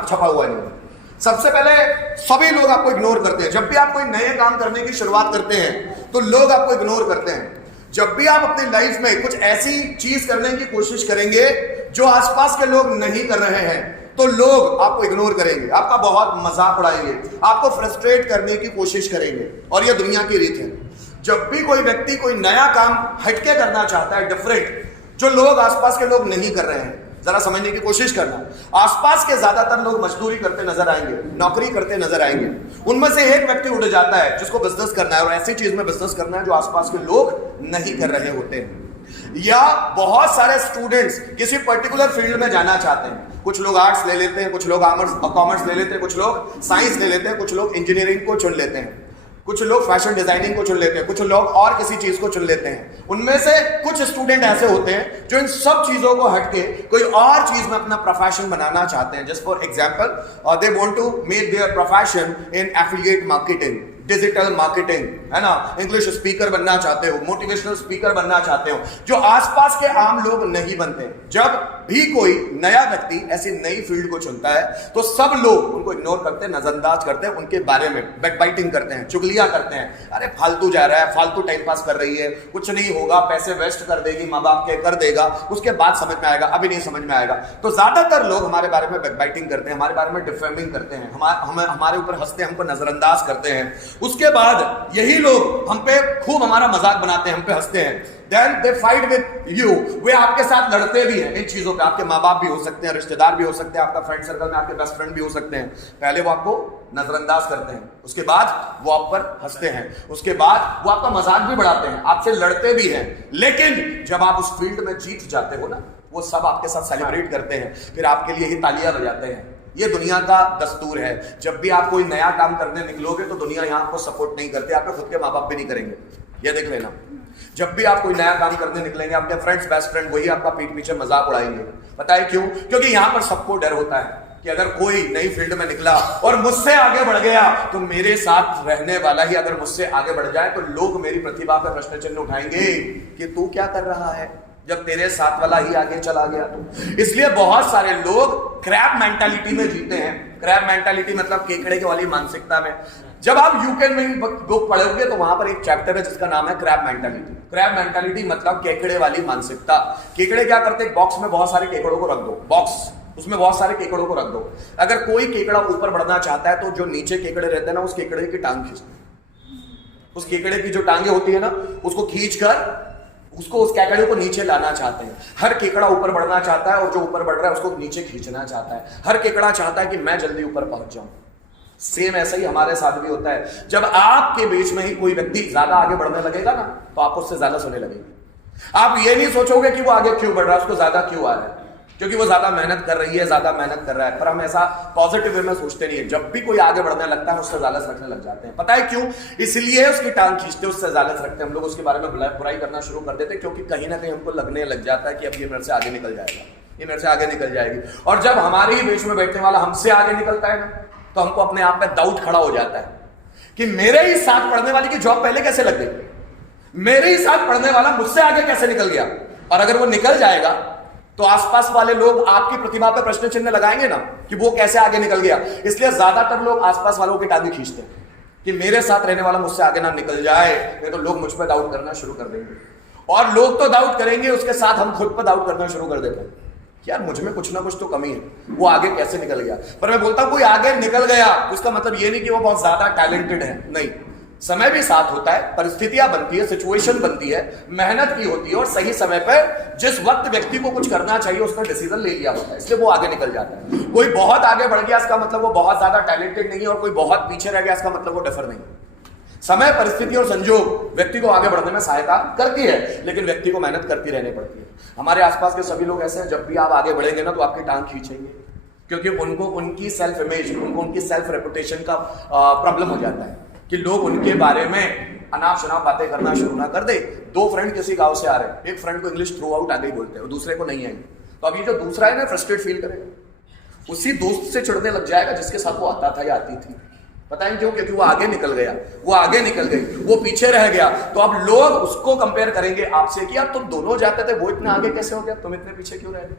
छपा हुआ नहीं। सबसे पहले सभी लोग आपको इग्नोर करते हैं। जब भी आप कोई नए काम करने की शुरुआत करते हैं तो लोग आपको इग्नोर करते हैं। जब भी आप अपनी लाइफ में कुछ ऐसी चीज करने की कोशिश करेंगे जो आसपास के लोग नहीं कर रहे हैं तो लोग आपको इग्नोर करेंगे, आपका बहुत मजाक उड़ाएंगे, आपको फ्रस्ट्रेट करने की कोशिश करेंगे। और यह दुनिया की रीत है। जब भी कोई व्यक्ति कोई नया काम हटके करना चाहता है, डिफरेंट, जो लोग आसपास के लोग नहीं कर रहे हैं, जरा समझने की कोशिश करना। आसपास के ज्यादातर लोग मजदूरी करते नजर आएंगे, नौकरी करते नजर आएंगे। उनमें से एक व्यक्ति उठ जाता है जिसको बिजनेस करना है और ऐसी चीज में बिजनेस करना है जो आसपास के लोग नहीं कर रहे होते हैं। या बहुत सारे स्टूडेंट्स किसी पर्टिकुलर फील्ड में जाना चाहते हैं। कुछ लोग आर्ट्स ले लेते हैं, कुछ लोग कॉमर्स ले लेते हैं, कुछ लोग साइंस ले लेते हैं, कुछ लोग इंजीनियरिंग को चुन लेते हैं, कुछ लोग फैशन डिजाइनिंग को चुन लेते हैं, कुछ लोग और किसी चीज को चुन लेते हैं। उनमें से कुछ स्टूडेंट ऐसे होते हैं जो इन सब चीजों को हटके कोई और चीज में अपना प्रोफेशन बनाना चाहते हैं। Just for example, they want to make their profession in affiliate marketing, digital marketing, है ना, इंग्लिश स्पीकर बनना चाहते हो, मोटिवेशनल स्पीकर बनना चाहते हो, जो आसपास के आम लोग नहीं बनते। जब भी कोई नया व्यक्ति ऐसी नई फील्ड को चुनता है तो सब लोग उनको इग्नोर करते हैं, नजरअंदाज करते हैं, उनके बारे में बैकबाइटिंग करते हैं, चुगलियां करते हैं। अरे फालतू जा रहा है, फालतू टाइम पास कर रही है, कुछ नहीं होगा, पैसे वेस्ट कर देगी, माँ बाप के कर देगा, उसके बाद समझ में आएगा, अभी नहीं समझ में आएगा। तो ज्यादातर लोग हमारे बारे में बैकबाइटिंग करते हैं, हमारे बारे में डिफेमिंग करते हैं, हमारे ऊपर हंसते हैं, हमको नजरअंदाज करते हैं। उसके बाद यही लोग हम पे खूब हमारा मजाक बनाते हैं, हम पे हंसते हैं। Then they fight with you, वे आपके साथ लड़ते भी हैं इन चीजों पे। आपके माँ बाप भी हो सकते हैं, रिश्तेदार भी हो सकते हैं, आपका फ्रेंड सर्कल में आपके बेस्ट फ्रेंड भी हो सकते हैं। पहले वो आपको नजरअंदाज करते हैं, उसके बाद वो आप पर हंसते हैं, उसके बाद वो आपका मजाक भी बढ़ाते हैं, आपसे लड़ते भी हैं। लेकिन जब आप उस फील्ड में जीत जाते हो ना, वो सब आपके साथ सेलिब्रेट करते हैं, फिर आपके लिए ही तालियां बजाते हैं। ये दुनिया का दस्तूर है। जब भी आप कोई नया काम करने निकलोगे तो दुनिया यहां आपको सपोर्ट नहीं करती, आपके खुद के माँ बाप भी नहीं करेंगे, ये देख लेना। जब भी आप कोई नया काम करने निकलेंगे, आपके फ्रेंड्स, बेस्ट फ्रेंड, वही आपका पीठ पीछे मजाक उड़ाएंगे। पता है क्यों? क्योंकि यहां पर सबको डर होता है कि अगर कोई नई फील्ड में निकला और मुझसे आगे बढ़ गया तो मेरे साथ रहने वाला ही अगर मुझसे आगे बढ़ जाए तो लोग मेरी प्रतिभा पर प्रश्न चिन्ह उठाएंगे कि तू क्या कर रहा है जब तेरे साथ वाला ही आगे चला गया। तो इसलिए बहुत सारे लोग क्रैब मेंटालिटी में जीते हैं। क्रैब मेंटालिटी मतलब केकड़े के वाली मानसिकता में। जब आप यूके में बुक पढ़ोगे तो वहां पर एक चैप्टर है जिसका नाम है क्रैब मेंटालिटी। क्रैब मेंटालिटी मतलब केकड़े वाली मानसिकता। केकड़े क्या करते हैं? बॉक्स में बहुत सारे केकड़ों को रख दो, बॉक्स, उसमें बहुत सारे केकड़ों को रख दो। अगर कोई केकड़ा ऊपर बढ़ना चाहता है तो जो नीचे केकड़े रहते हैं ना, उस केकड़े की टांग खींचते, उस केकड़े की जो टांगे होती है ना, उसको खींचकर उसको, उस केकड़े को नीचे लाना चाहते हैं। हर केकड़ा ऊपर बढ़ना चाहता है और जो ऊपर बढ़ रहा है उसको नीचे खींचना चाहता है। हर केकड़ा चाहता है कि मैं जल्दी ऊपर पहुंच जाऊं। सेम ऐसा ही हमारे साथ भी होता है। जब आपके बीच में ही कोई व्यक्ति ज्यादा आगे बढ़ने लगेगा ना तो आप उससे ज्यादा सुनने लगेंगे। आप ये नहीं सोचोगे कि वो आगे क्यों बढ़ रहा है, उसको ज्यादा क्यों आ रहा है, क्योंकि वो ज्यादा मेहनत कर रही है, ज्यादा मेहनत कर रहा है। पर हम ऐसा पॉजिटिव वे में सोचते नहीं है। जब भी कोई आगे बढ़ने लगता है उससे जालस रखने लग जाते हैं। पता है क्यों? इसलिए उसकी टांग खींचते, उससे जालस रखते हैं। हम लोग उसके बारे में बुराई करना शुरू कर देते हैं क्योंकि कहीं ना कहीं हमको लगने लग जाता है कि अब ये मेरे से आगे निकल जाएगा, ये मेरे से आगे निकल जाएगी। और जब हमारे ही बीच में बैठने वाला हमसे आगे निकलता है ना तो हमको अपने आप में डाउट खड़ा हो जाता है कि मेरे ही साथ पढ़ने वाले की जॉब पहले कैसे लग गई, मेरे ही साथ पढ़ने वाला मुझसे आगे कैसे निकल गया। और अगर वो निकल जाएगा तो आसपास वाले लोग आपकी प्रतिभा पर प्रश्न चिन्ह लगाएंगे ना कि वो कैसे आगे निकल गया। इसलिए ज्यादातर लोग आसपास वालों की टांगे खींचते हैं कि मेरे साथ रहने वाला मुझसे आगे ना निकल जाए, नहीं तो लोग मुझ पर डाउट करना शुरू कर देंगे। और लोग तो डाउट करेंगे, उसके साथ हम खुद पर डाउट करना शुरू कर देते हैं कि यार मुझ में कुछ ना कुछ तो कमी है, वो आगे कैसे निकल गया। पर मैं बोलता हूं कोई आगे निकल गया उसका मतलब ये नहीं कि वो बहुत ज्यादा टैलेंटेड है, नहीं। समय भी साथ होता है, परिस्थितियां बनती है, सिचुएशन बनती है, मेहनत की होती है और सही समय पर जिस वक्त व्यक्ति को कुछ करना चाहिए उसका डिसीजन ले लिया होता है, इसलिए वो आगे निकल जाता है। कोई बहुत आगे बढ़ गया इसका मतलब वो बहुत ज्यादा टैलेंटेड नहीं है, और कोई बहुत पीछे रह गया इसका मतलब वो डिफर नहीं। समय, परिस्थिति और संजोग व्यक्ति को आगे बढ़ने में सहायता करती है, लेकिन व्यक्ति को मेहनत करती रहनी पड़ती है। हमारे आसपास के सभी लोग ऐसे हैं, जब भी आप आगे बढ़ेंगे ना तो आपकी टांग खींचेंगे, क्योंकि उनको उनकी सेल्फ इमेज, उनको उनकी सेल्फ रेपुटेशन का प्रॉब्लम हो जाता है कि लोग उनके बारे में अनाप शनाप बातें करना शुरू ना कर दे। दो फ्रेंड किसी गांव से आ रहे हैं, एक फ्रेंड को इंग्लिश थ्रू आउट आगे ही बोलते हैं और दूसरे को नहीं आएंगे, तो अभी जो दूसरा है ना फ्रस्ट्रेट फील करेगा, उसी दोस्त से चिढ़ने लग जाएगा जिसके साथ वो आता था या आती थी। पता है क्यों? क्योंकि वो आगे निकल गया, वो आगे निकल गई, वो पीछे रह गया। तो अब लोग उसको कंपेयर करेंगे आपसे कि यार तुम दोनों जाते थे, वो इतना आगे कैसे हो गया, तुम इतने पीछे क्यों रह गए।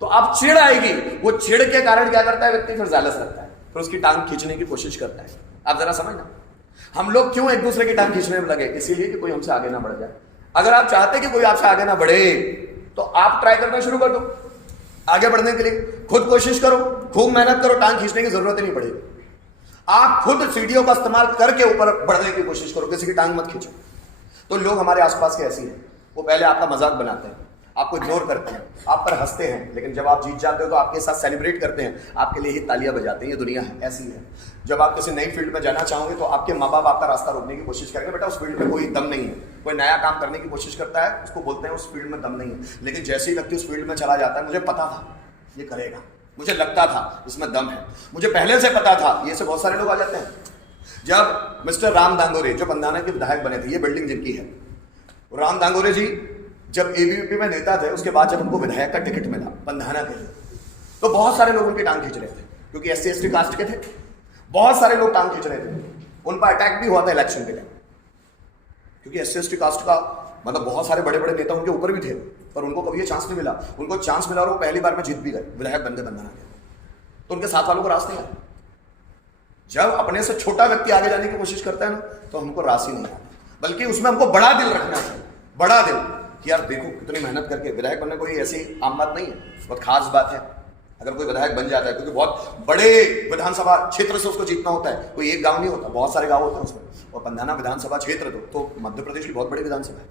तो अब चिढ़ आएगी, वो चिढ़ के कारण क्या करता है व्यक्ति, फिर जालस रखता है, फिर उसकी टांग खींचने की कोशिश करता है। आप जरा समझना, हम लोग क्यों एक दूसरे की टांग खींचने में लगे, इसीलिए कि कोई हमसे आगे ना बढ़ जाए। अगर आप चाहते कि कोई आपसे आगे ना बढ़े तो आप ट्राई करना शुरू कर दो आगे बढ़ने के लिए, खुद कोशिश करो, खूब मेहनत करो, टांग खींचने की जरूरत ही नहीं पड़ेगी। आप खुद सीढ़ियों का इस्तेमाल करके ऊपर बढ़ने की कोशिश करो, किसी की टांग मत खींचो। तो लोग हमारे आसपास के ऐसे हैं, वो पहले आपका मजाक बनाते हैं, आपको इग्नोर करते हैं, आप पर हंसते हैं, लेकिन जब आप जीत जाते हो तो आपके साथ सेलिब्रेट करते हैं, आपके लिए ही तालियां बजाते हैं। ये दुनिया है, ऐसी है। जब आप किसी नई फील्ड में जाना चाहोगे तो आपके माँ बाप आपका रास्ता रोकने की कोशिश करेंगे, बेटा उस फील्ड में कोई दम नहीं है। कोई नया काम करने की कोशिश करता है, उसको बोलते हैं उस फील्ड में दम नहीं है, लेकिन जैसे ही व्यक्ति उस फील्ड में चला जाता है, मुझे पता था ये करेगा, मुझे लगता था इसमें दम है, मुझे पहले से पता था, ये से बहुत सारे लोग आ जाते हैं। जब मिस्टर राम दांगोरे जो पंधाना के विधायक बने थे, ये बिल्डिंग जिनकी है, राम दांगोरे जी जब एबीवीपी में नेता थे, उसके बाद जब उनको विधायक का टिकट मिला पंधाना के लिए, तो बहुत सारे लोग उनकी टांग खींच रहे थे, क्योंकि SC ST कास्ट के थे, बहुत सारे लोग टांग खींच रहे थे। उन पर अटैक भी हुआ था इलेक्शन के लिए, क्योंकि SC ST कास्ट का मतलब बहुत सारे बड़े बड़े नेता उनके ऊपर भी थे, पर उनको कभी ये चांस नहीं मिला। उनको चांस मिला और वो पहली बार में जीत भी गए, विधायक बन गए पंधाना के, तो उनके साथ वालों को रास नहीं आया। जब अपने से छोटा व्यक्ति आगे जाने की कोशिश करता है ना, तो हमको रास ही नहीं आता, बल्कि उसमें हमको बड़ा दिल रखना चाहिए, बड़ा दिल कि यार देखो कितनी मेहनत करके विधायक बनना कोई ऐसी आम बात नहीं है, बहुत खास बात है अगर कोई विधायक बन जाता है, क्योंकि बहुत बड़े विधानसभा क्षेत्र से उसको जीतना होता है, कोई एक गांव नहीं होता, बहुत सारे गांव होते हैं उसमें। और पंधाना विधानसभा क्षेत्र तो मध्य प्रदेश की बहुत बड़ी विधानसभा है,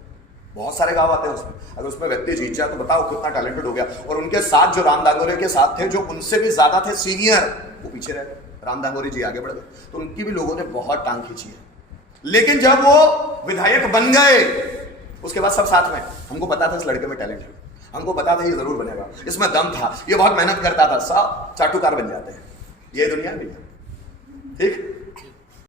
बहुत सारे गांव आते हैं उसमें। अगर उसमें व्यक्ति जीत जाए तो बताओ कितना टैलेंटेड हो गया। और उनके साथ जो राम दांगोरे के साथ थे, जो उनसे भी ज्यादा थे सीनियर, वो पीछे रह गए, राम दांगोरे जी आगे बढ़ गए, तो उनकी भी लोगों ने बहुत टांग खींची है। लेकिन जब वो विधायक बन गए उसके बाद सब साथ में, हमको पता था इस लड़के में टैलेंट है, हमको पता था ये जरूर बनेगा, इसमें दम था, ये बहुत मेहनत करता था, सब चाटुकार बन जाते हैं। ये दुनिया है भैया, ठीक।